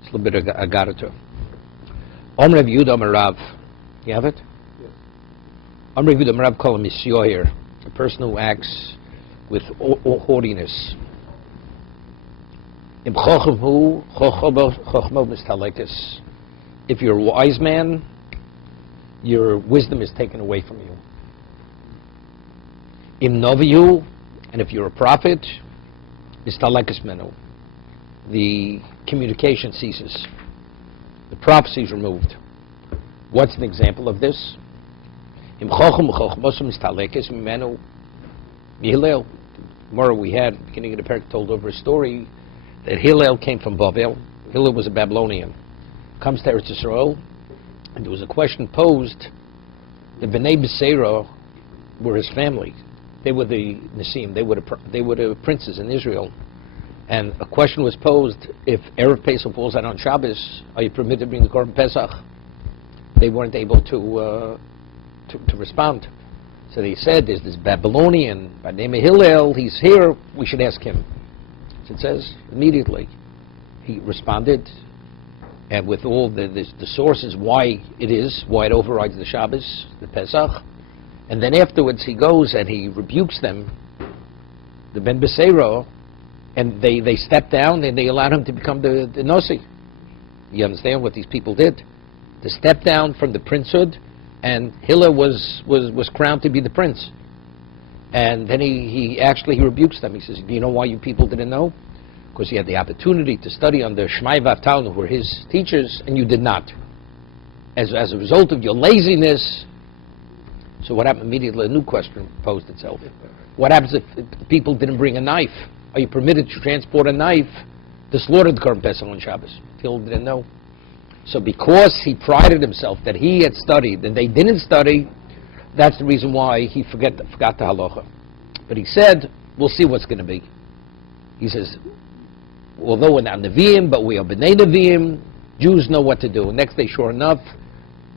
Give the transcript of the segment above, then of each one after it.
It's a little bit of agaratu. Rav Yehuda Amar Rav. You have it? Yes. Rav Yehuda Amar Rav call him Misyoyer, a person who acts with haughtiness. If you're a wise man, your wisdom is taken away from you. Im noviyu, and if you're a prophet, mistalekes menu. The communication ceases. The prophecy is removed. What's an example of this? Im chochem chochmosum mistalekes menu. Hillel, tomorrow we had, beginning of the parak, told over a story that Hillel came from Bavel. Hillel was a Babylonian. Comes to Eretz Yisrael, and there was a question posed. The Bnei Beseira were his family. They were the Nisim. They were the princes in Israel. And a question was posed: if Erev Pesach falls out on Shabbos, are you permitted to bring the Korban Pesach? They weren't able to respond. So they said, "There's this Babylonian by the name of Hillel. He's here. We should ask him." So it says immediately he responded, and with all the sources why it overrides the Shabbos, the Pesach, and then afterwards he goes and he rebukes them, the Ben Beseira, and they step down and they allowed him to become the Nasi. You understand what these people did? To step down from the princehood, and Hillel was crowned to be the prince. And then he rebukes them. He says, "Do you know why you people didn't know? Because you had the opportunity to study under Shmai Vavtalnu, who were his teachers, and you did not. As a result of your laziness." So what happened immediately? A new question posed itself. What happens if people didn't bring a knife? Are you permitted to transport a knife to slaughter the Korban Pesach on Shabbos? People didn't know. So because he prided himself that he had studied and they didn't study, that's the reason why he forgot the halacha. But he said, we'll see what's going to be. He says, although we're not Nevi'im, but we are B'nai Nevi'im, Jews know what to do. Next day, sure enough,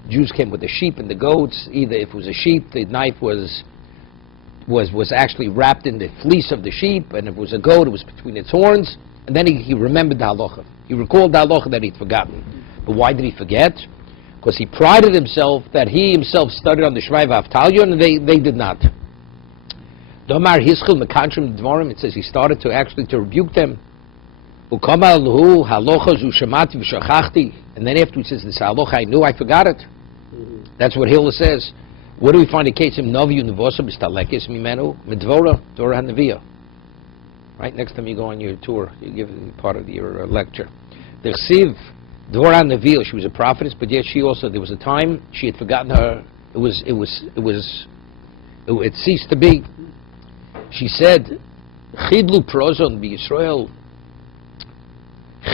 Jews came with the sheep and the goats. Either if it was a sheep, the knife was actually wrapped in the fleece of the sheep, and if it was a goat, it was between its horns. And then he remembered the halacha. He recalled the halacha that he'd forgotten. But why did he forget? Because he prided himself that he himself studied on the Shmai V'Avtalyon, and they did not. Domar Hischil Mekantrim Dvarim, it says he started to rebuke them. And then after he says, this halacha I knew, I forgot it. That's what Hillel says. Where do we find a case of Novi Univosa Bistalekis Mimenu Medvora Torah Hanavia? Right, next time you go on your tour, you give part of your lecture. The Chsiv Dvorah Nevi'ah, she was a prophetess, but yet she also, there was a time she had forgotten her. It ceased to be. She said, "Chidlu prozon b'Yisrael,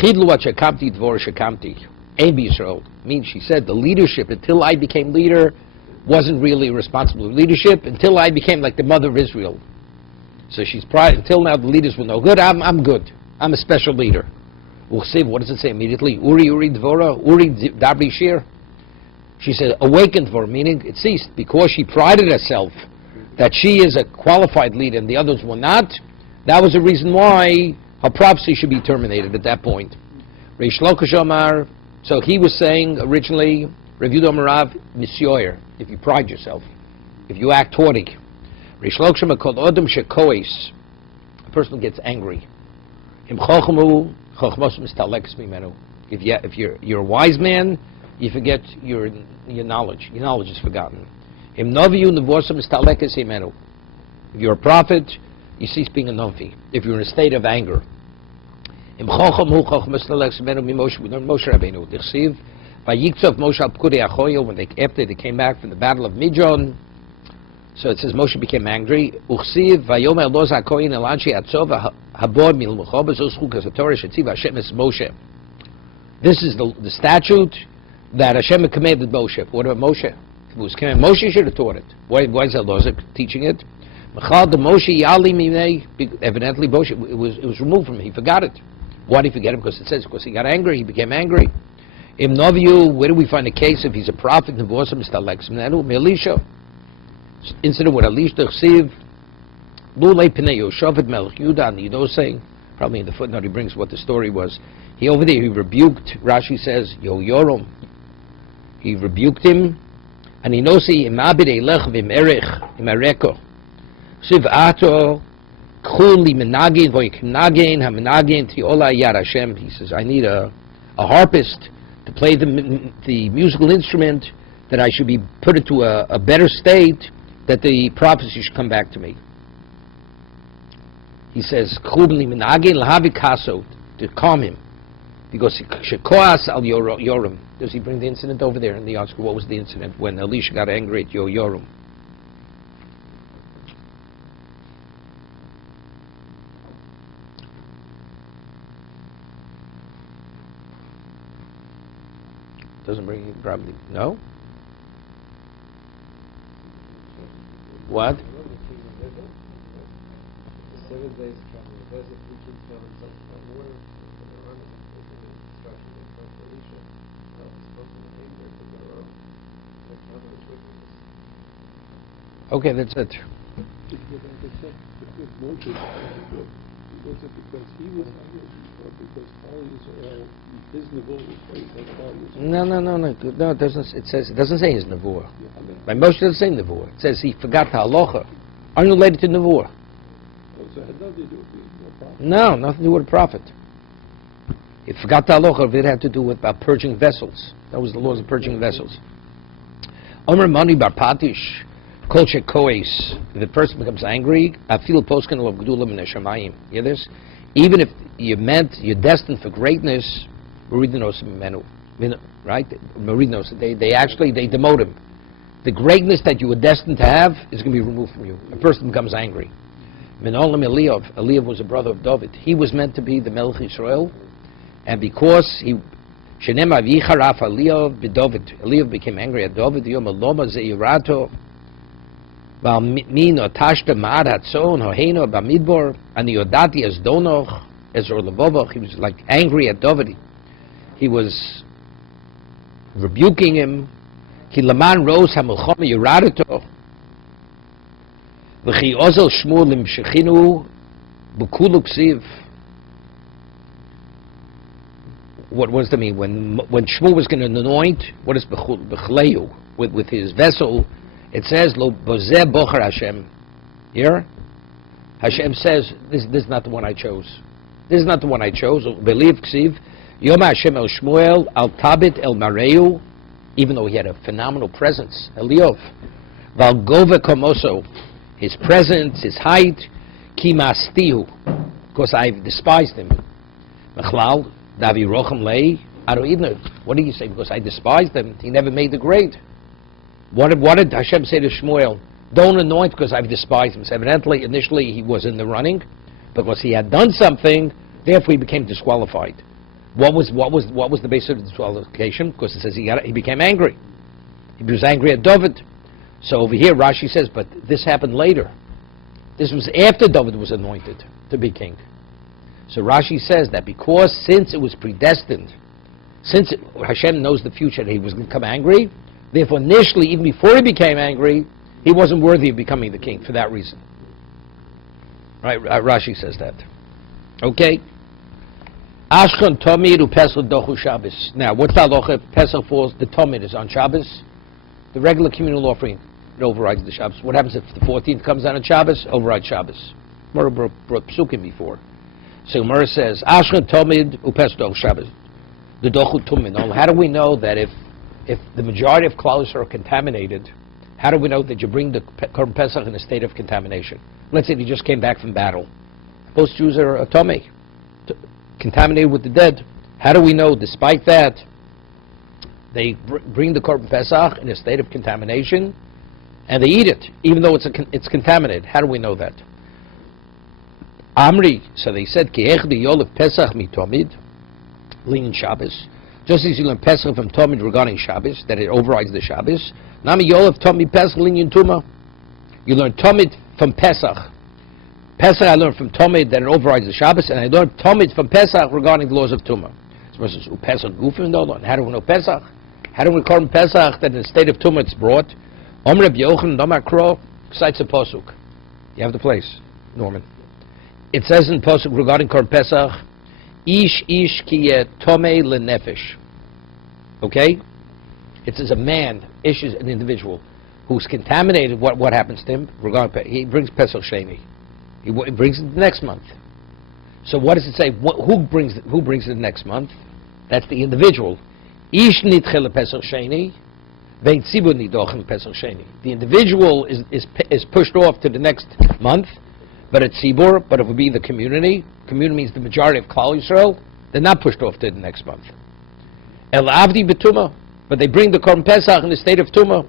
chidlu at shekamti dvor shekamti, ein b'Yisrael." Means she said the leadership until I became leader wasn't really responsible for leadership until I became like the mother of Israel. So she's proud. Until now, the leaders were no good. I'm good. I'm a special leader. What does it say immediately? Uri Dvora, Uri Dabri Shir. She said, awakened for, meaning it ceased because she prided herself that she is a qualified leader and the others were not. That was the reason why her prophecy should be terminated at that point. Reish Lakish Omar, so he was saying originally, Rav Yehuda Amar Rav, Misyoyer, if you pride yourself, if you act haughty. Reish Lakish Omar called Odom Shekois, a person who gets angry. Im Chochmu, if you're a wise man, you forget your knowledge. Your knowledge is forgotten. If you're a prophet, you cease being a novi. If you're in a state of anger. When after they came back from the battle of Midyon, so it says Moshe became angry. This is the statute that Hashem commanded Moshe. What about Moshe? If it was commanded, Moshe should have taught it. Why is Elazar teaching it? Evidently, Moshe, it was removed from him. He forgot it. Why did he forget it? Because it says because he got angry, he became angry. Im Noviu, where do we find a case if he's a prophet? Elisha. Incident with Elisha. Lulei Pnei Yoshavet Melech Yudah, and saying, Probably in the footnote he brings what the story was. He rebuked, Rashi says, Yo Yoram. He rebuked him, and he knows he imabid elech v'merech imareko. Siv ato k'chuli menagin v'yiknagin hamenagin tiola yad Hashem. He says, I need a harpist to play the musical instrument, that I should be put into a better state, that the prophecy should come back to me. He says, k'chuli menagin l'havi kaso, to calm him. Because shekoas al Yoram. Does he bring the incident over there in the article? What was the incident when Elisha got angry at Yoram? Doesn't bring it probably. No? What? Okay, that's it. Because he was angry, or because all Israel, his nevuah was great, that's why he was angry. No, it doesn't. It doesn't say his nevuah. By Moshe doesn't say nevuah. It says he forgot the halacha, unrelated to nevuah. So it had nothing to do with the prophet. No, nothing to do with a prophet. He forgot the halacha. It had to do with about purging vessels. That was the laws of purging vessels. Omer Mani Bar Patish. Kol shekoes, if the person becomes angry, afil posken of gedulah min hashamayim. You hear this? Even if you're destined for greatness, right? They demote him. The greatness that you were destined to have is going to be removed from you. A person becomes angry. Menolam Eliyav was a brother of David. He was meant to be the Melech Yisrael, and because Shenemar Yicharaf Eliyav became angry at David. Yom Aloma Zeirato. He was like angry at David. He was rebuking him. What does that mean? When Shmuel was going to anoint, what is b'chleyu with his vessel? It says, Lo bozeh bocher Hashem. Here? Hashem says, this is not the one I chose. This is not the one I chose. Believe Ksiv. Yom Hashem el Shmuel al tabit el mareu. Even though he had a phenomenal presence. Eliyav. Val gove komoso. His presence, his height. Ki mastihu. Because I've despised him. Mechlal. Davi rochem lei. What do you say? Because I despised him. He never made the grade. What did Hashem say to Shmuel? Don't anoint because I've despised him. So evidently, initially he was in the running, because he had done something, therefore he became disqualified. What was the basis of the disqualification? Because it says he became angry. He was angry at David. So over here Rashi says, but this happened later. This was after David was anointed to be king. So Rashi says that since it was predestined, since Hashem knows the future that he was going to become angry, therefore, initially, even before he became angry, he wasn't worthy of becoming the king for that reason. Right? Rashi says that. Okay? Ashkan Tomid uPesach dochu Shabbos. Now, what's the halacha if Pesach falls? The Tomid is on Shabbos. The regular communal offering, it overrides the Shabbos. What happens if the 14th comes on Shabbos? Overrides Shabbos. Gemara brought psukim before. So Gemara says, Ashkan Tomid uPesach dochu Shabbos. The dochu Tumin. How do we know that if the majority of Klal Yisrael are contaminated, how do we know that you bring the Korban Pesach in a state of contamination? Let's say they just came back from battle. Most Jews are Tomei, contaminated with the dead. How do we know, despite that, they bring the Korban Pesach in a state of contamination, and they eat it, even though it's contaminated? How do we know that? Amri, so they said, Ki echdi yolef Pesach mitomid, lean Shabbos. Just as you learn Pesach from Talmud regarding Shabbos, that it overrides the Shabbos. Nami Yolef Talmud Pesach Linyan Tuma. You learn Talmud from Pesach. Pesach I learned from Talmud that it overrides the Shabbos, and I learned Talmud from Pesach regarding the laws of Tumah. So Pesach Gufin Dolon. How do we know Pesach? How do we call Pesach that in the state of Tumah it's brought? Omreb Yochanan Domar Kro cites a posuk. You have the place, Norman. It says in Pasuk regarding Korban Pesach, Ish ki tomei lenefesh. Okay? It says a man, Ish is an individual, who's contaminated. What happens to him? He brings Pesach Sheni. He brings it the next month. So what does it say? Who brings it the next month? That's the individual. Ish nitchel Pesach Sheni, vein tzibur nidochen Pesach Sheni. The individual is pushed off to the next month, but it's tzibur, but it would be the community. Community means the majority of Klal Yisrael. They're not pushed off to the next month. El avdi betuma, but they bring the Korban Pesach in the state of tumah.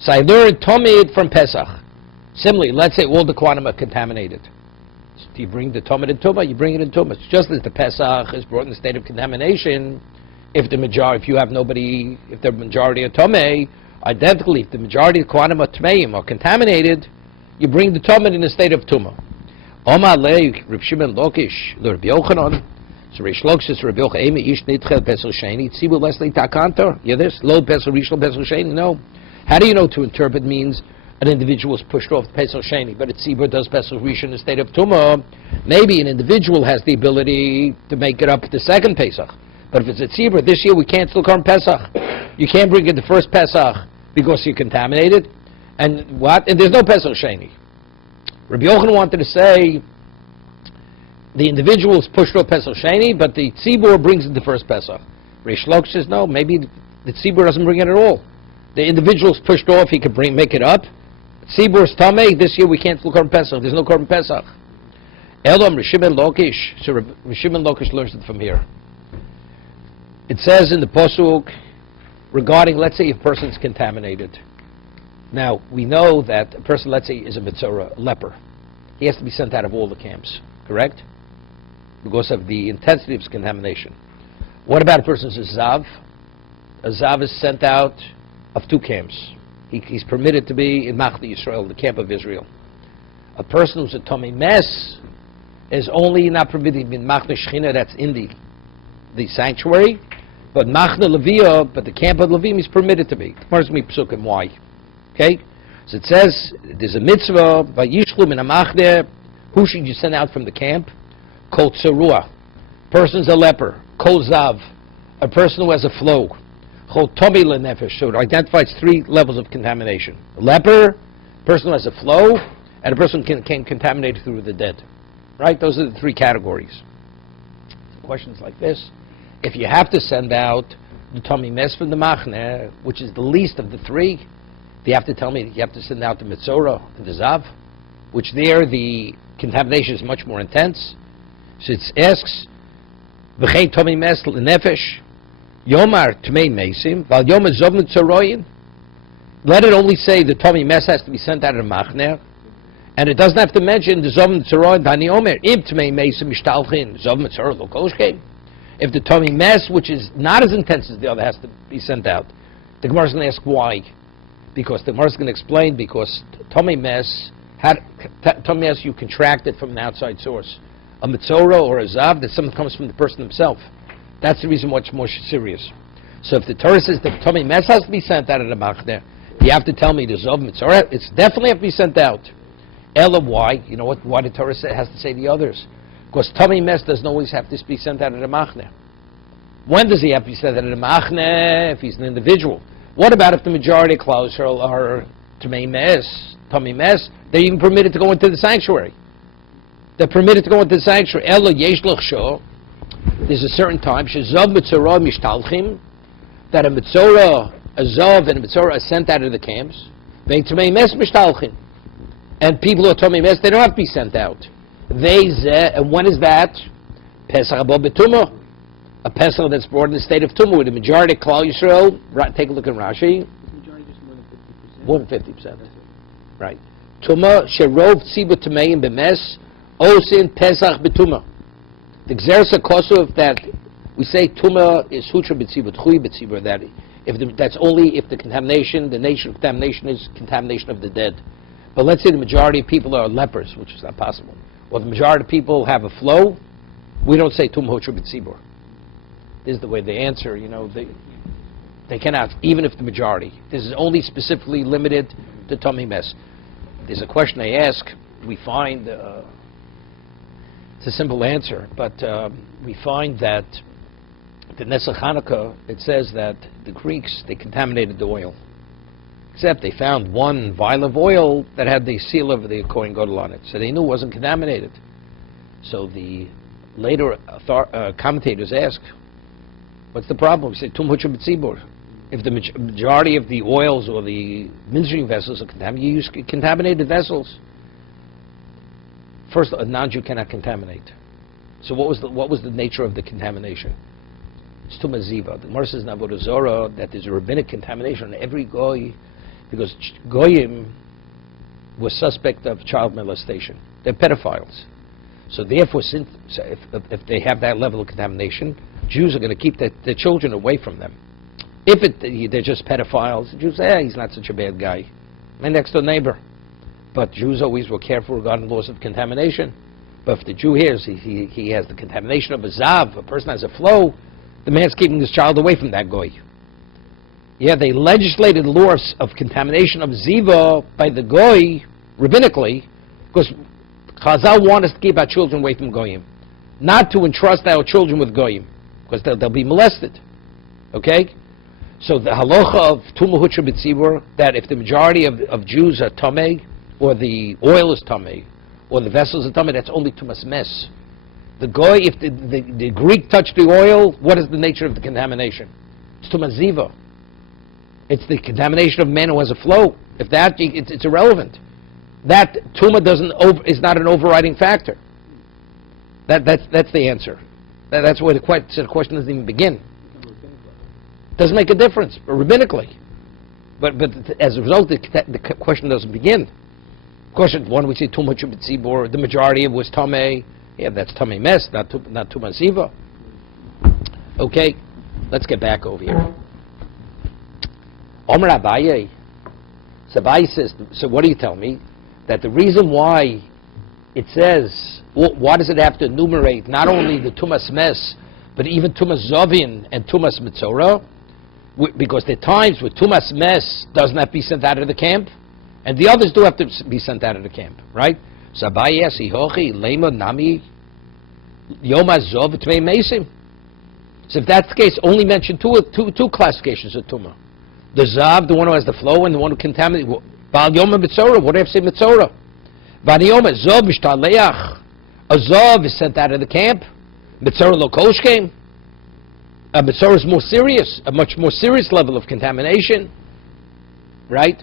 So I learned Tomid from Pesach. Similarly, let's say all the quantum are contaminated. So do you bring the Tomid in Tumah? You bring it in Tumah. It's just as the Pesach is brought in the state of contamination. If the majority are Tomei, identically, if the majority of quantum of Tmeim are contaminated, you bring the Tomid in the state of Tumah. Omar le Reb Shimon Lokish Rabbi Yochanan. So Reish Lakish says Rabbi Yochanan Emi Ish Nitchel Pesach Sheni Tzibur Leslie Takantor. You this Lo Pesach Rishon Pesach Sheni? No. How do you know to interpret means an individual is pushed off Pesach Sheni, but a tzibur does Pesach Rishon in the state of Tumah? Maybe an individual has the ability to make it up the second Pesach. But if it's a tzibur, this year we can't still Korban Pesach. You can't bring in the first Pesach because you're contaminated. And what? And there's no Pesach Sheni. Rabbi Yochanan wanted to say the individual is pushed off Pesach Sheni, but the tzibur brings in the first Pesach. Reish Lakish says no, maybe the tzibur doesn't bring it at all. The individual's pushed off, he could make it up. Tzibur's Tamei, this year we can't do Korban Pesach. There's no Korban Pesach. Elam Rishimon Lokish. So Rishimon Lokish learns it from here. It says in the Pasuk regarding, let's say, if a person's contaminated. Now, we know that a person, let's say, is a Mitzorah, a leper. He has to be sent out of all the camps, correct? Because of the intensity of his contamination. What about a person who's a Zav? A Zav is sent out of two camps. He's permitted to be in Machne Yisrael, the camp of Israel. A person who's a Tomei Mes is only not permitted to be in Machne Shechina, that's in the sanctuary, but Machne Leviyah, but the camp of Levim is permitted to be. Where's me psukim? Why? Okay? So it says, there's a mitzvah, Vayishlu min ha-machne, who should you send out from the camp? Kol Tzarua. Person's a leper. Kol Zav. A person who has a flow. So it identifies three levels of contamination. A leper, a person who has a flow, and a person can contaminate through the dead. Right? Those are the three categories. Questions like this. If you have to send out the Tomei Mes from the Machne, which is the least of the three, you have to tell me you have to send out the Mitzorah and the Zav, which there the contamination is much more intense. So it asks, V'chei Tomei Mes l'nefesh, Yomar Tmei Mesim, Val Yomar Zov Mitzoroyin. Let it only say the Tomei Mes has to be sent out of the Machne, and it doesn't have to mention the Zov Mitzoroyin, Dani Omer, Im Tmei Mesim Mishtalchin, Zov Mitzoroyin, Lokoshke. If the Tomei Mes, which is not as intense as the other, has to be sent out, the Gemara is going to ask why. Because the Gemara is going to explain, because Tomei Mes, you contract it from an outside source. A Mitzorah or a Zav, that something comes from the person himself. That's the reason why it's more serious. So if the Torah says the Tomei Mes has to be sent out of the Machne, you have to tell me the Zov Mitzorah, it's definitely have to be sent out. Ella, why? You know what? Why the Torah has to say the others? Because Tomei Mes doesn't always have to be sent out of the Machne. When does he have to be sent out of the Machne? If he's an individual. What about if the majority of Klal Yisrael are Tomei Mes? They're even permitted to go into the sanctuary. They're permitted to go into the sanctuary. Ella yesh l'chsho. There's a certain time, Shezov Mitzorah Mishtalchim, that a Mitzorah, a Zov and a Mitzorah are sent out of the camps. Vein Tomei Mes Mishtalchim. And people who are Tomei Mes, they don't have to be sent out. And when is that? Pesach Abba B'Tumah. A Pesach that's brought in the state of Tumah, with the majority of Klal Yisrael, take a look at Rashi. Is majority just more than 50%. Right. Tumah, Sherov Tzibur Tameim B'Mes, Osin Pesach B'Tumah. The Gzersa Kosov that we say Tumah is Hutra B'Tzibur, Tchui B'Tzibur, that that's only if the contamination, the nature of contamination is contamination of the dead. But let's say the majority of people are lepers, which is not possible. Or the majority of people have a flow, we don't say Tumah Hutra B'Tzibur. This is the way they answer, they cannot, even if the majority. This is only specifically limited to Tomei Mes. There's a question they ask, we find It's a simple answer, but we find that the Nesach Hanukkah, it says that the Greeks, they contaminated the oil. Except they found one vial of oil that had the seal of the Kohen Gadol on it, so they knew it wasn't contaminated. So the later commentators asked, what's the problem? He said, Tum Hucha B'tzibur. If the majority of the oils or the ministering vessels are contaminated, you use contaminated vessels. First, a non-Jew cannot contaminate. So what was the nature of the contamination? It's Tumah Ziva. The Gemara says in Avodah Zarah that there's a rabbinic contamination on every goy, because goyim was suspect of child molestation. They're pedophiles. So therefore, if they have that level of contamination, Jews are going to keep their children away from them. If they're just pedophiles, the Jews say, he's not such a bad guy. My next door neighbor. But Jews always were careful regarding laws of contamination. But if the Jew hears he has the contamination of a zav, a person has a flow, the man's keeping his child away from that goy. Yeah, they legislated laws of contamination of ziva by the goy, rabbinically, because Chazal want us to keep our children away from goyim, not to entrust our children with goyim, because they'll be molested. Okay? So the halacha of Tumah Hucha B'tzibur, that if the majority of Jews are tamei, or the oil is tamei, or the vessels are tamei, that's only Tumas Mes. The goy, if the Greek touched the oil, what is the nature of the contamination? It's Tumas Ziva. It's the contamination of man who has a flow. If that, it's irrelevant. That Tumah is not an overriding factor. That's the answer. That's where the question doesn't even begin. Doesn't make a difference, rabbinically. But as a result, the question doesn't begin. Question one, we say Tumah Hucha B'tzibur, the majority of it was Tamei. Yeah, that's Tamei Mes, not Tumah Ziva. Okay, let's get back over here. Omer Abaye. So Abaye says, so what do you tell me? That the reason why it says, why does it have to enumerate not only the Tumas Mes, but even Tumas Zovin and Tumas Mitzorah? Because there are times where Tumas Mes does not be sent out of the camp, and the others do have to be sent out of the camp, right? So Abaye asks, Ihochi, Lema, Nami, Yom HaZov, Tmei Mesim. So if that's the case, only mention two classifications of Tumah. The Zav, the one who has the flow, and the one who contaminates. Bal Yom HaMitzorah, what do I have to say Mitzorah? V'aniyom HaZov Mishtaleach. A Zav is sent out of the camp. Mitzorah Lo Koshkem. Mitzorah is more serious, a much more serious level of contamination, right?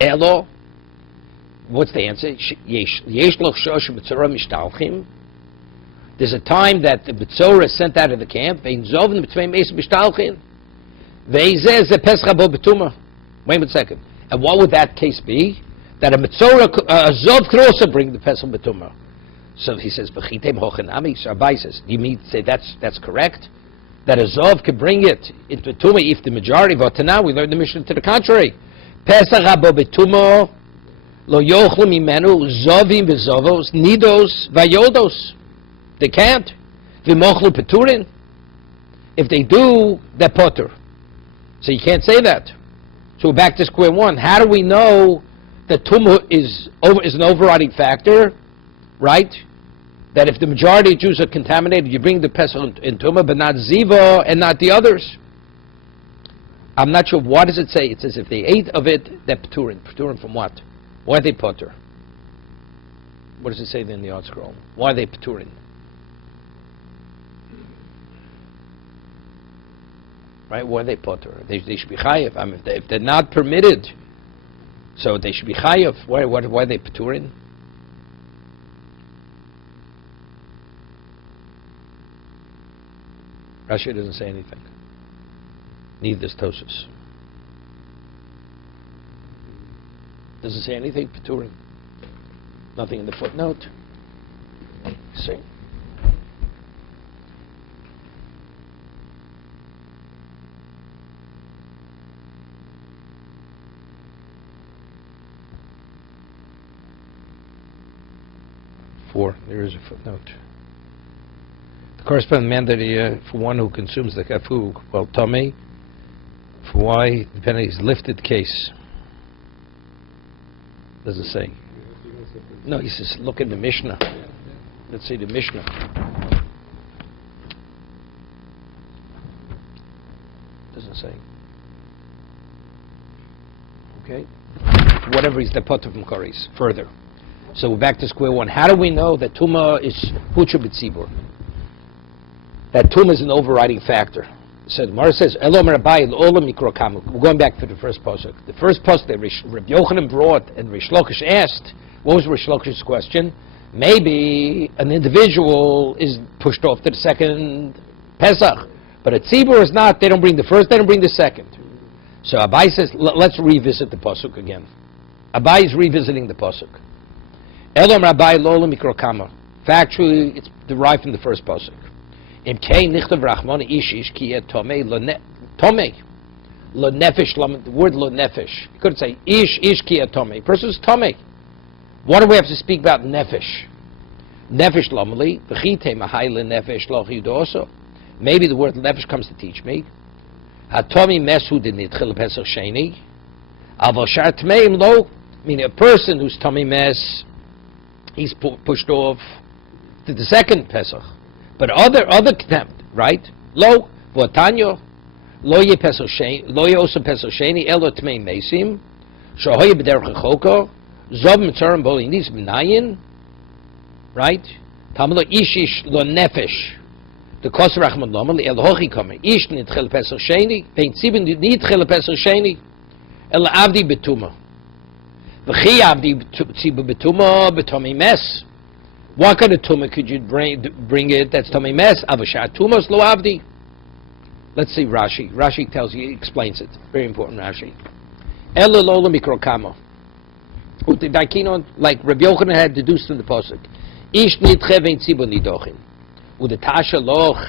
Elo, what's the answer? There's a time that the Mitzorah is sent out of the camp. Wait a second. And what would that case be? That a Mitzorah, a Zov could also bring the Pesach B'tumah. So he says, "V'chitem hochanami." So Abaye says, "You mean to say that's correct? That a zov could bring it into tumah if the majority of Tanah." We learned the Mishnah to the contrary. Pesach habo betumah lo yochlu mimenu zovim v'zovos nidos vayoldos. They can't. V'mochlu peturin. If they do, they're potter. So you can't say that. So we're back to square one. How do we know that tumah is an overriding factor? Right? That if the majority of Jews are contaminated, you bring the pesach in Tumah, but not Ziva and not the others. I'm not sure. What does it say? It says if they ate of it, they're Peturin. Peturin from what? Why are they Potter? What does it say in the Art Scroll? Why are they Peturin? Right? Why are they Potter? They should be Chayev. I mean, if they're not permitted, so they should be Chayev. Why are they Peturin? Rashi doesn't say anything. Neither does Tosfos. Doesn't say anything, Peturim. Nothing in the footnote. See. There is a footnote. The corresponding mandate for one who consumes the kafu, well, Tomei, for why, depending on his lifted case. Doesn't say. You No, he says, look at the Mishnah. Let's see the Mishnah. Doesn't say. Okay? Whatever is the potter from Koris. Further. So we're back to square one. How do we know that Tumah is Pucha B'tzibur? That Tumah is an overriding factor. So the Gemara says, Elom Rabbi Olam Mikro Kamu. We're going back to the first pasuk. The first pasuk that Rabbi Yochanan brought and Rish Lakish asked, what was Rish Lakish's question? Maybe an individual is pushed off to the second Pesach, but a tzibur is not. They don't bring the first, they don't bring the second. So Abai says, let's revisit the pasuk again. Abai is revisiting the pasuk. Elom Rabbi Olam Mikro Kamu. Factually, it's derived from the first pasuk. Im kein nichtav rachmana ish ish ki et tomei lo nefesh. The word lo nefesh. You could say ish ki et tomei. Person is tomei. What do we have to speak about nefesh? Nefesh lomali v'chitei mahai le nefesh lo chidoso. Maybe the word nefesh comes to teach me. Hatomi mesu de nitchil pesach sheni. Aval shar tmeim lo. Meaning a person who's tomei mes, he's pushed off to the second pesach. But other contempt, right? Lo v'tanyo lo ye pesach sheni lo ye osa pesach sheni elo tmei mesim shohoye b'derech choko zov mitzarim bolinis b'nayin, right? Tamlo ish lo nefesh the koser rachman lomel el hochi kamer ish nitchel pesach sheni vein tzibin nitchel pesach sheni el avdi betuma v'chi avdi tzibin betuma b'tomei mes. What kind of tumah could you bring it that's tomei mes? Avashar tumas lo avdi. Let's see Rashi. Rashi tells you, explains it. Very important Rashi. Elo lola mikro kama. Like Rabbi Yochanan had deduced from the pasuk. Ish nidche vein tzibo nidochin. Udetasha loch.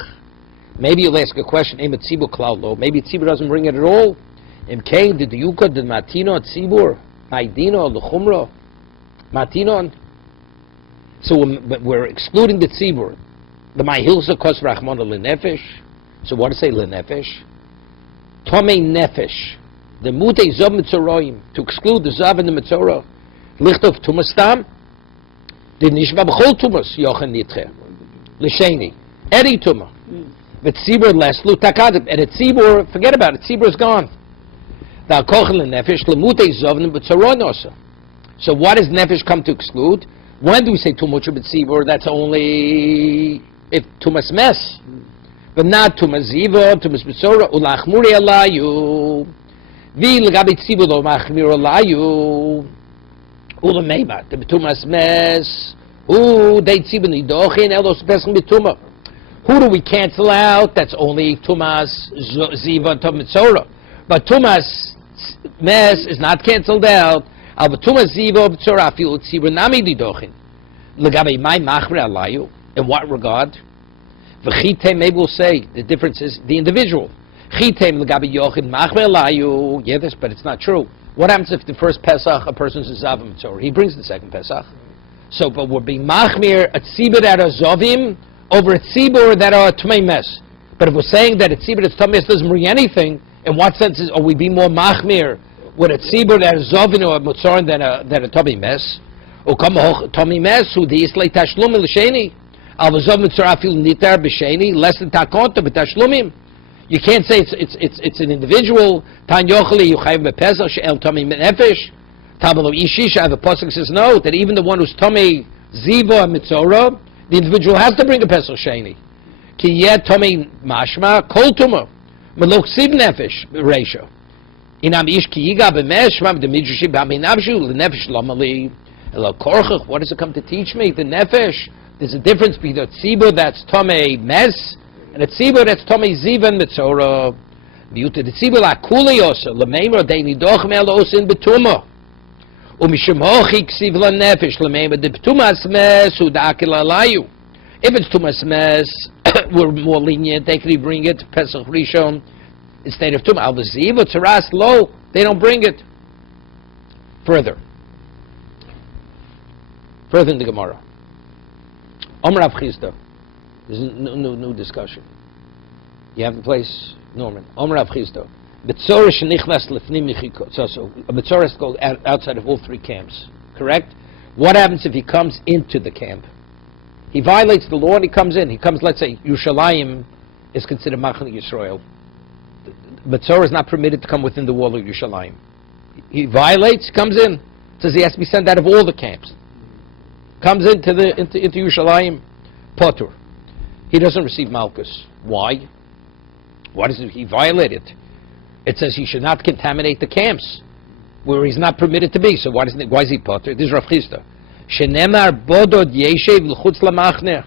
Maybe you'll ask a question. Ema tzibo klal lo. Maybe tzibur doesn't bring it at all. Im kein de yuka de matino tzibur. Maidino lechumra. Matinon. So we're excluding the tzibur. The ma'hilsa kos rachmana lenefesh. So what to say lenefesh? Tomei nefesh. The mutei zav mitzoroim. To exclude the zav and the mitzorah. Lichtov tumastam. The nishma b'chol tumas yochen nitche. L'sheni. Eri tumah. But tzibur leslu takadim. And a tzibur, forget about it. Tzibur is gone. The alkochel lenefesh lemutei zav and mitzorah nosa. So what does nefesh come to exclude? When do we say too much of tzibur? That's only if tumas mes, but not tumas ziva, tumas mitzora, ulachmuri alayu, vi legabi tzibur lo machmir alayu, ulameimat the tumas mes, they tzibur nidochin elos pesachim bituma. Who do we cancel out? That's only tumas ziva, tumas mitzora, but tumas mes is not canceled out. In what regard? Maybe we'll say the difference is the individual. Yes, but it's not true. What happens if the first Pesach a person's a Zavim Tzor? He brings the second Pesach. So, but we're being machmir a tzibur that are Zavim over a tzibur that are Tmei Mes. But if we're saying that a tzibur that's Tmei Mes doesn't bring anything, in what sense are we being more machmir with a tzibur that is zovin or mutzorin than a tomei mes? O come tomei mes who the islay tashlum l'sheni al zov mitzor afil nitar b'sheni less than takonta b'tashlumim. You can't say it's an individual. Tan yochli you chayv b'pesach she'el tomei nefesh. Tabalo ishish. I have a pasuk says no, that even the one who's tomei ziva mitzora, the individual has to bring a pesach sheni. Ki yet tomei mashma kol tuma melok siv nefesh ratio. Inam ish ki yiga b'mesh mam the midrashi b'aminavshu l'nefesh lomali elo korchach. What does it come to teach me? The nefesh. There's a difference between a tzibur that's tomei mes and a tzibur that's tomei ziva and mitzora. Miuta the tzibur lakuli osa l'meimer de nidochem elo osin betuma umishum hochi ksiv l'nefesh l'meimer de betumas mes udakil alayu. If it's tumas mes, we're more lenient. They can bring it to Pesach Rishon instead of Tumah. Al Ziva Tzaras Lo, they don't bring it. Further in the Gemara. Omer Rav Chisda. There's no discussion. You have the place, Norman. Omer Rav Chisda. Betzorah shenichnas lefnim michikot. So a betzorah is called outside of all three camps. Correct? What happens if he comes into the camp? He violates the law and he comes in. He comes, let's say, Yerushalayim is considered Machne Yisrael. Metzora is not permitted to come within the wall of Yerushalayim. He violates, comes in. Says he has to be sent out of all the camps. Comes into Yerushalayim, Potter. He doesn't receive Malchus. Why? Why does he violate it? It says he should not contaminate the camps where he's not permitted to be. So why is he Potter? This is Rav Chisda. Shenemar bodod yeshev l'chutz lamachne.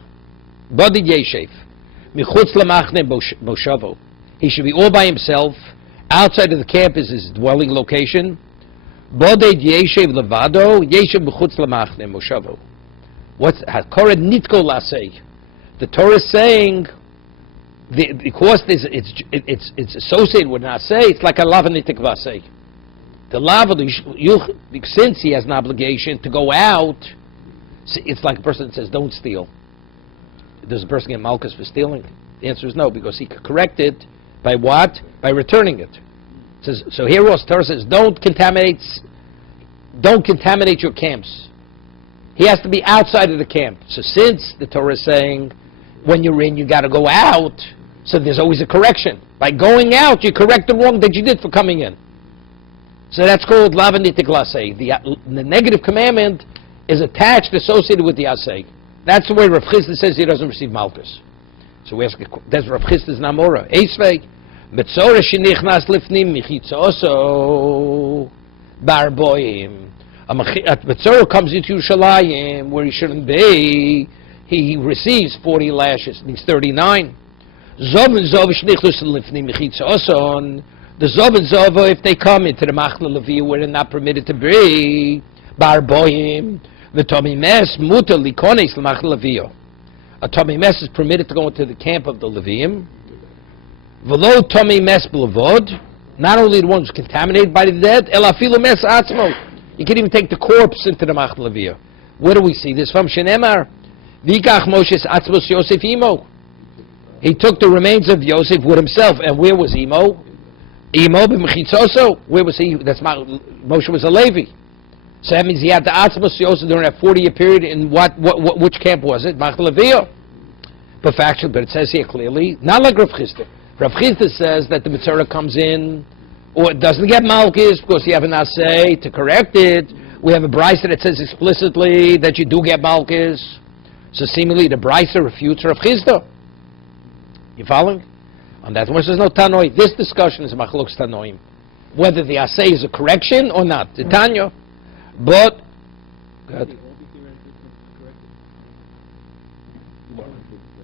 Bodod yeshev. Michutz lamachne moshavo. He should be all by himself. Outside of the camp is his dwelling location. Bodod yeshev levado. Yeshev michutz lamachne moshavo. What's hakored nitko lasei? The Torah is saying, because it's associated with nasei, it's like a lavanitik vasei. The lava, since he has an obligation to go out, it's like a person that says, don't steal. Does a person get malchus for stealing? The answer is no, because he could correct it by what? By returning it. So here also, Torah says, don't contaminate your camps. He has to be outside of the camp. So since the Torah is saying, when you're in, you got to go out, so there's always a correction. By going out, you correct the wrong that you did for coming in. So that's called lavanitik lasei. The negative commandment is attached, associated with the asei. That's the way Rav Chisda says he doesn't receive malchus. So we ask, that's Rav Chisda's namora. Eisvei, metzora shenichnas lifnim michitzoso barboim. A metzora comes into Yerushalayim where he shouldn't be. He receives 40 lashes. He's 39. Zov and zov shenichnas lifnim michitzoson. The Zov and Zova, if they come into the Machna Levi where they're not permitted to be, Bar Boyim, the Tomi Mes, Muta Likones Machna Levio. A Tomi Mes is permitted to go into the camp of the Leviim. Velo Tomi Mes Blavod, not only the ones contaminated by the dead, Elafilu Mes Atzmo. You can even take the corpse into the Machna Levio. Where do we see this from? Shenemar, Vikach Moshes Atzmos Yosef Imo. He took the remains of Yosef with himself, and where was Imo? Imo b'mechitzoso, where was he? Moshe was a Levi. So that means he had the Atzmos Yosef during that 40-year period. In which camp was it? Mach Levio. But it says here clearly, not like Rav Chisda. Rav Chisda says that the Mitzvah comes in, or it doesn't get Malchus because you have an assay to correct it. We have a brisa that says explicitly that you do get Malchus. So seemingly the brisa refutes Rav Chisda. You following? On that one says no tanoi. This discussion is machlokes tanoim, whether the assay is a correction or not. The Tanya, but good.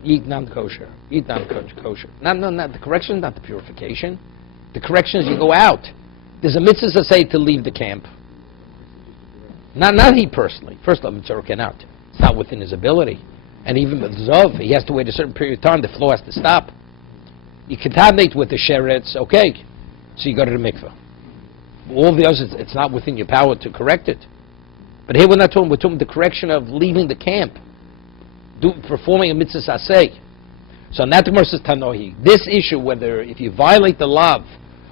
Eat non-kosher. Eat non-kosher. Not the correction, not the purification. The correction is you go out. There's a mitzvah to say to leave the camp. Not he personally. First of all, mitzvah cannot. It's not within his ability. And even with Zov, he has to wait a certain period of time. The flow has to stop. You contaminate with the sheretz, okay, so you go to the mikveh. All the others, it's not within your power to correct it. But here we're talking the correction of leaving the camp, performing a mitzvah asay. So not the mercy tanohi. This issue, whether if you violate the law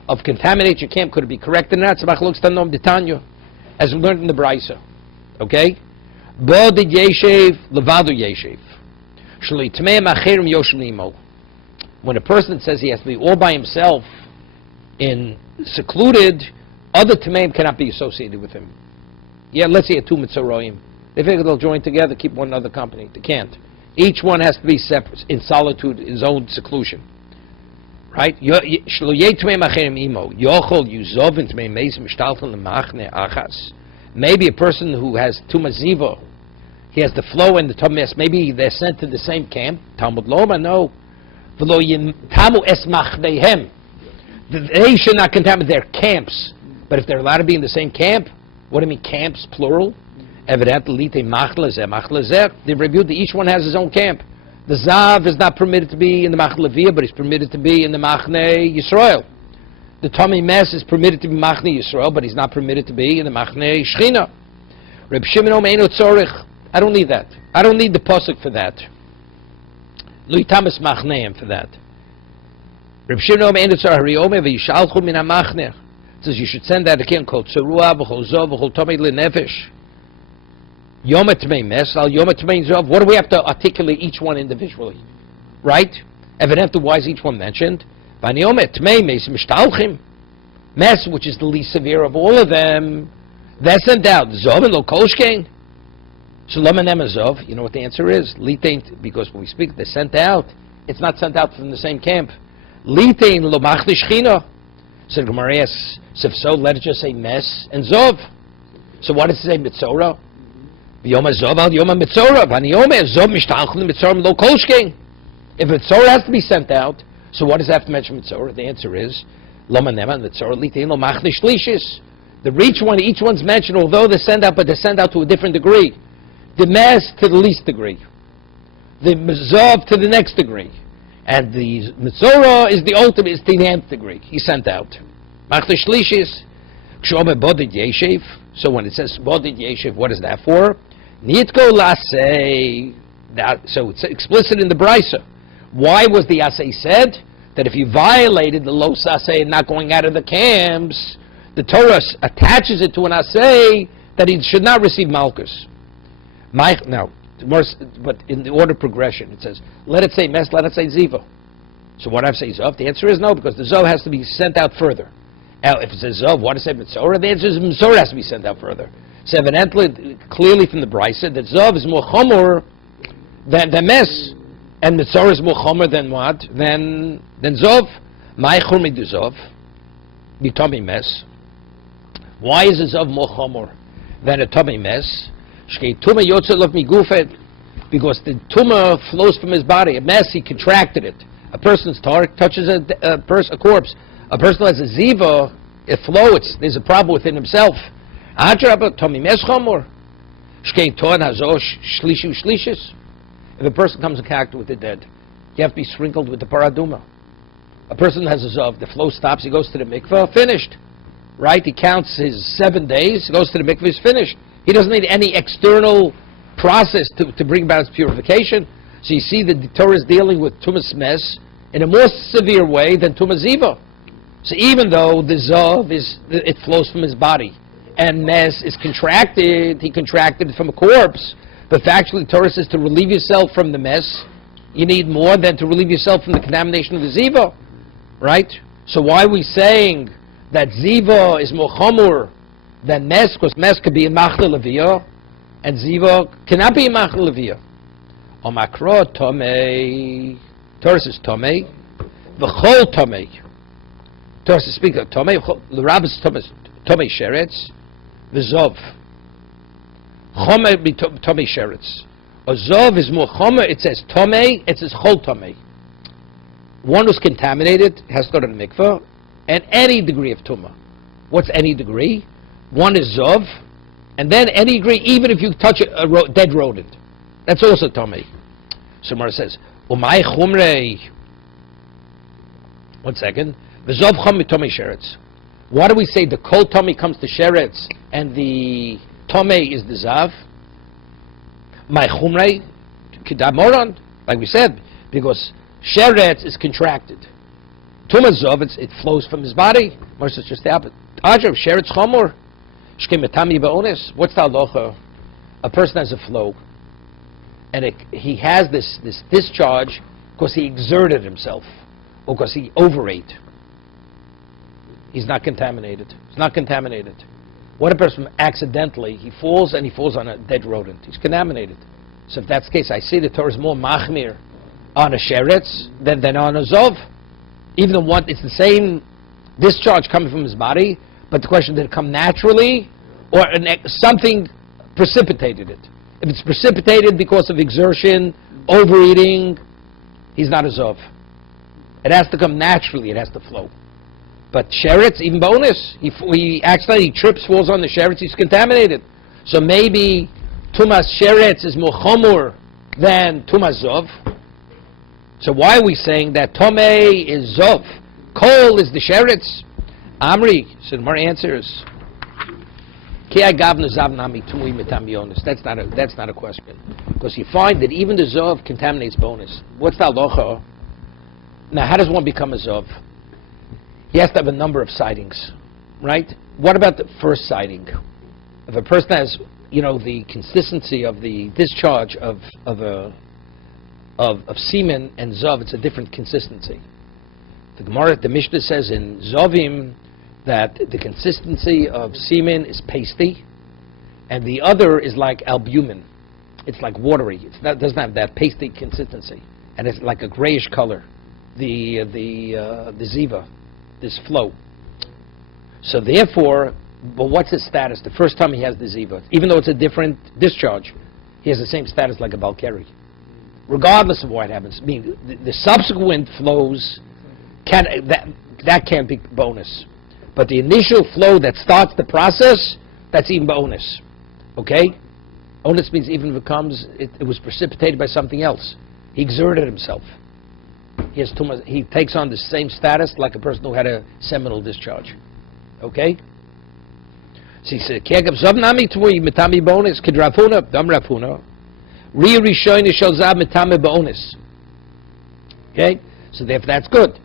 of contaminate your camp, could it be corrected or not? Tzemach tanom detanya, as we learned in the brisa. Okay? Bo did yeshev levadu yeshev. Shli tmei macherim yoshim limo. When a person says he has to be all by himself, in secluded, other Tameim cannot be associated with him. Yeah, let's say two Mitzaroim. They figure they'll join together, keep one another company. They can't. Each one has to be separate, in solitude, in his own seclusion. Right? Maybe a person who has Tumaziva, he has the flow and the Tumas, maybe they're sent to the same camp. Talmud Loma, no. They should not contaminate their camps. But if they're allowed to be in the same camp, what do you mean camps, plural? Evidently, they reviewed that each one has his own camp. The Zav is not permitted to be in the Machne Leviyah, but he's permitted to be in the Machne Yisrael. The Tomei Mes is permitted to be Machne Yisrael, but he's not permitted to be in the Machne Shechina. Reb Shimon Omeinu Tzorich. I don't need that. I don't need the pasuk for that. Lui Tamas Machneim for that. Reb Shimon Omeinu Tzorich Riome v'yishalchu min ha-Machne. It says you should send that again called Tzorua v'chol Zov v'chol Tomei L'Nefesh. Yom Tmei Mes, Al Yom Tmei Zov. What do we have to articulate each one individually? Right? Evidently, why is each one mentioned? V'Yom Tmei Mes Mishtalchim. Mes, which is the least severe of all of them, they're sent out. Zov and Lo Kolshkein. Shalom and Zov. You know what the answer is? Litein, because when we speak, they're sent out. It's not sent out from the same camp. Litein Lo Machli Shechina. So the Gemara asks, so let it just say Mes and Zov. So what does it say Mitzorah? V'Yom Zov al Yom Mitzorah. V'Yom Zov Mishtalchim Mitzorah Lo Kolshkein. If Mitzorah has to be sent out, so what does it have to mention Mitzorah? The answer is Loma Nema Mitzorah Litein Lo Machli Shlishis. Each one's mentioned, although they send out, but they send out to a different degree. The Mes to the least degree, the Zov to the next degree, and the Mitzorah is the ultimate, is the nth degree. He sent out. Machli Shlishis. Kshome Bodid Yeshiv. So when it says Bodid Yeshiv, what is that for? Nitko Lasei. So it's explicit in the Brisa. Why was the Asay said? That if you violated the Lo Sasei and not going out of the camps, the Torah attaches it to an Asay that he should not receive Malchus. Now, but in the order of progression, it says, let it say Mes, let it say Ziva. So what I say Zov? The answer is no, because the Zov has to be sent out further. Now, if it says Zov, what does it say Mitzorah? The answer is Mitzorah has to be sent out further. So evidently, clearly from the Brisa, that Zov is more chomer than Mes. And Mitzorah is more chomer than what? Than Zov. My churmi du Zov. Bitomi Mes. Why is a Zov more chomer than a Tomi Mes? Shkei Tumah Yotzel of Migufet. Because the Tumah flows from his body. A Mes, he contracted it. A person's tar touches a corpse. A person who has a Ziva, it floats. There's a problem within himself. Adrabah Tomi Mes chomer. Shkei Toan Hazo Shlishu Shlishis. If a person comes in contact with the dead, you have to be sprinkled with the paraduma. A person has a Zov, the flow stops, he goes to the mikveh, finished. Right? He counts his 7 days, he goes to the mikveh, he's finished. He doesn't need any external process to bring about his purification. So you see that the Torah is dealing with Tumas Mes in a more severe way than Tumas Ziva. So even though the Zov it flows from his body, and Mes is contracted, he contracted it from a corpse, but factually, the Torah says to relieve yourself from the Mes, you need more than to relieve yourself from the contamination of the Ziva, right? So why are we saying that Ziva is more chomer than Mes? Because Mes could be in Machla Leviyah, and Ziva cannot be in Machla Leviyah. Omakro Tomei. Torah says Tomei. V'chol Tomei. Torah says speak of Tomei. The rabbis Tomei Sheretz. V'zov. Chomer be Tomei Sheretz. A Zov is more Chomer, it says Tomei, it says Chol Tomei. One who's contaminated has to go to the mikveh, and any degree of Tumah. What's any degree? One is Zov, and then any degree, even if you touch a dead rodent. That's also Tomei. So Mara says, Umay Chumrei. 1 second. V'Zov Chomer Tomei Sheretz. Why do we say the Kol Tomei comes to Sheretz, and the Tomei is the Zav? My Chumrei, Kidamoron, like we said, because Sheretz is contracted. Tumah Zav, it flows from his body. Most it's just the opposite. Ajav, Sheretz Chomor, Shkemetami Ba'onis. What's the halacha? A person has a flow, and he has this discharge because he exerted himself, or because he overate. He's not contaminated. He's not contaminated. What a person accidentally, he falls on a dead rodent. He's contaminated. So if that's the case, I see the Torah is more machmir on a sheretz than on a zov. Even though it's the same discharge coming from his body, but the question, did it come naturally or something precipitated it? If it's precipitated because of exertion, overeating, he's not a zov. It has to come naturally, it has to flow. But sheretz, even bonus, he accidentally trips, falls on the sheretz, he's contaminated. So maybe Tumas sheretz is more chomor than Tumas zov. So why are we saying that Tomei is zov? Kol is the sheretz. Amri, so the more answers. That's not a question. Because you find that even the zov contaminates bonus. What's the halacha? Now, how does one become a zov? He has to have a number of sightings, right? What about the first sighting? If a person has the consistency of the discharge of semen and zav, it's a different consistency. The Gemara, the Mishnah says in Zavim that the consistency of semen is pasty, and the other is like albumin. It's like watery. It doesn't have that pasty consistency, and it's like a grayish color. The ziva, this flow. So therefore, but what's his status? The first time he has the ziva, even though it's a different discharge, he has the same status like a balkari, regardless of what happens. I mean, the subsequent flows that can't be bonus, but the initial flow that starts the process, that's even bonus. Okay, onus means even it was precipitated by something else. He exerted himself. He takes on the same status like a person who had a seminal discharge. Okay? So he said, Kegab Zavnami Tui Mitami bonus, Kidrafuna, Dam Rafuna, Ri Rishoini Shalzab Mitami bonus. Okay? So therefore that's good.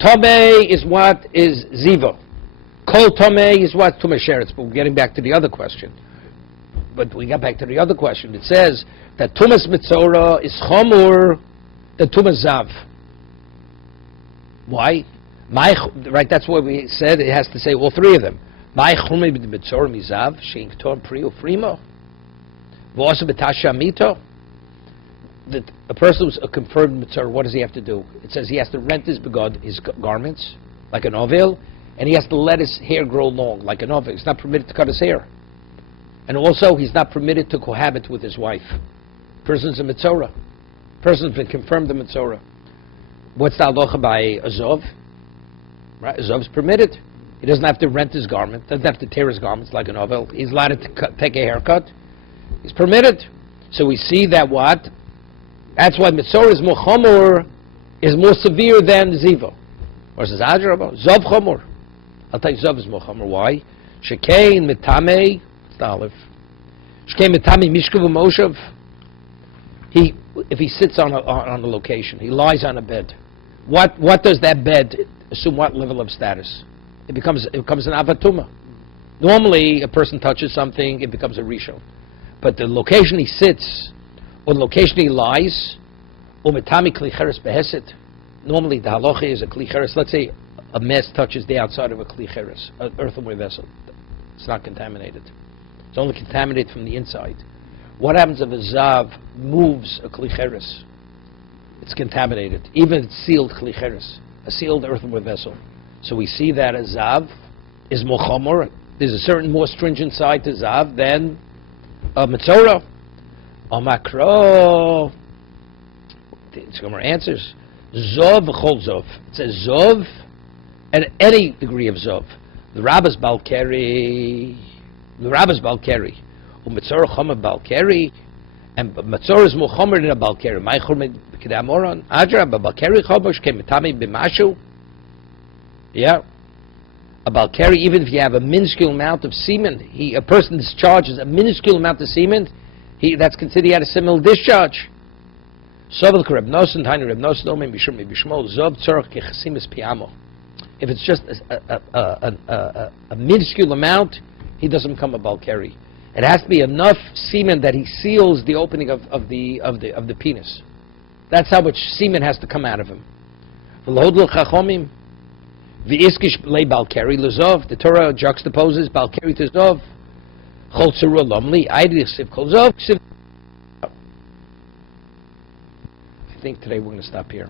Tome is what is Ziva. Kol Tome is what Tumah Sheretz. But we're getting back to the other question. But we got back to the other question. It says that Tumas Mitzora is Chomur, the Tumas Zav. Why? Right, that's what we said. It has to say all three of them. My Chumei Mitzora Mizav, Shein Ktor Prio Frimo. V'osa B'tasha Mito. That a person who's a confirmed Mitzora, what does he have to do? It says he has to rent his garments, like an ovel, and he has to let his hair grow long, like an ovel. He's not permitted to cut his hair. And also, he's not permitted to cohabit with his wife. Person's a Mitzora. Person's been confirmed a Mitzora. What's the halacha by Azov? Right, Azov's permitted. He doesn't have to rent his garment, doesn't have to tear his garments like an ovel. He's allowed to take a haircut. He's permitted. So we see that what? That's why Mitzora is more chomor, is more severe than Ziva. Or says Adrabah, Zov chomor. I'll tell you Zov is more chomor. Why? Shekein mitame, it's the aleph. Shekein mitame mishkav u'moshav. If he sits on a location, he lies on a bed. What does that bed assume? What level of status? It becomes an avatuma. Normally, a person touches something, it becomes a rishon. But the location he sits, or the location he lies, umetami klicheres behesit. Normally, the halacha is a klicheres. Let's say a mess touches the outside of a klicheres, an earthenware vessel. It's not contaminated. It's only contaminated from the inside. What happens if a zav moves a klicheres? It's contaminated. Even it's sealed klicheres, a sealed earthenware vessel. So we see that a zav is more chomor. There's a certain more stringent side to zav than a mitzora. A makro. The Gemara answers zov v'chol zov. It says zov and any degree of zov. The rabbis balkeri. Mitzora chomer balkeri, and Mitzora is more chomer than a balkeri. My chomer kedamoron adra, but balkeri chomer shkem mitami b'mashu. Yeah, a balkeri, even if you have a minuscule amount of semen, a person discharges a minuscule amount of semen, that's considered he had a seminal discharge. Sovel Reb Nosson, Tiny Reb Nosson, Omen Bishur Bishmol Zov Tzorach Kechasimis Piamo. If it's just a minuscule amount, he doesn't become a balkeri. It has to be enough semen that he seals the opening of the penis. That's how much semen has to come out of him. The Torah juxtaposes balkeri to zov. I think today we're going to stop here.